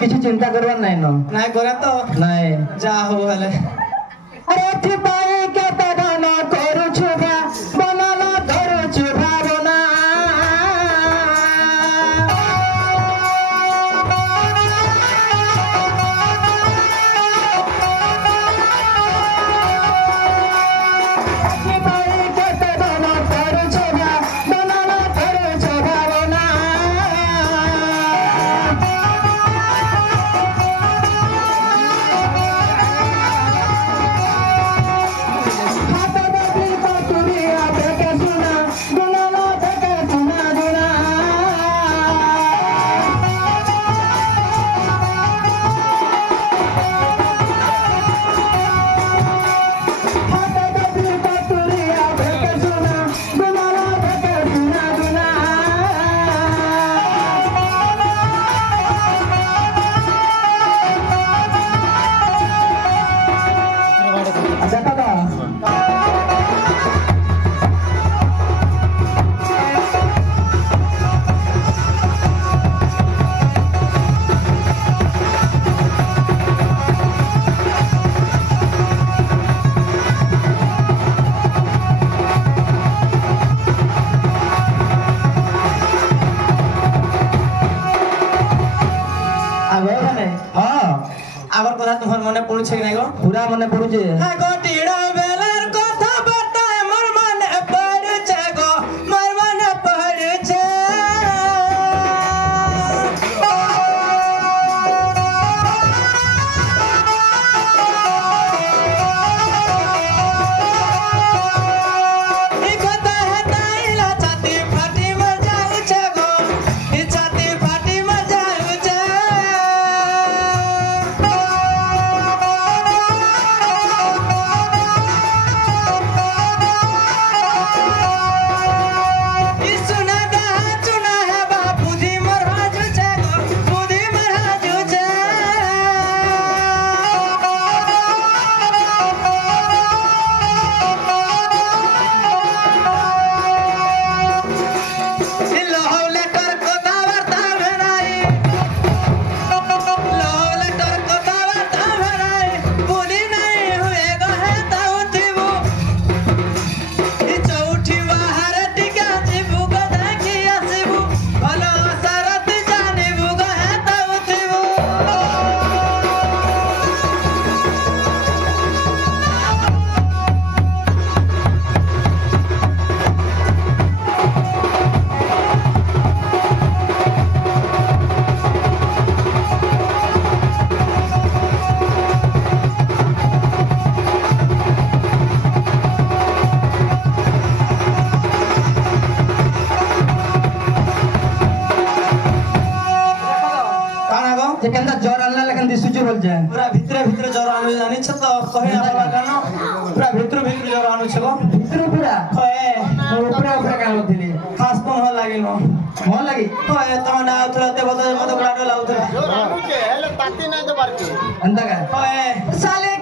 किसी चिंता करवार नहीं नो नहीं करे तो नहीं जा हो हले अरे थी पाई के तदाना करू छुगा बनाना धरू छुभावना थी पाई के तदाना करू छुगा बनाना धरू छुभावना आवर कथा तुम्हार मने पड़ुछे कि नै गो पूरा मने पड़ुछे हा गोटीड़ा बेलर कथा बताए मोर मने पड़ुछे गो मोर मने पड़ुछे ई कथा है ताइला छाती फाटी मर जाउछे गो ई छाती फाटी मर जाउछे केंदा जोर आनला लेकिन दिसुची बोल जाए पूरा भितरे भितरे जोर आनु जानी छ त कहे आबा कानो पूरा भितरे भितरे जोर आनु छ गो भितरे पूरा कहे ऊपर ऊपर काम होतिली खास कोन हो लागिनो मोह लगी कहे तमना उतरा ते बता मत बड़ा लाउतरा जोर आनु के हेले ताती नै दे बारके अंदा का कहे साले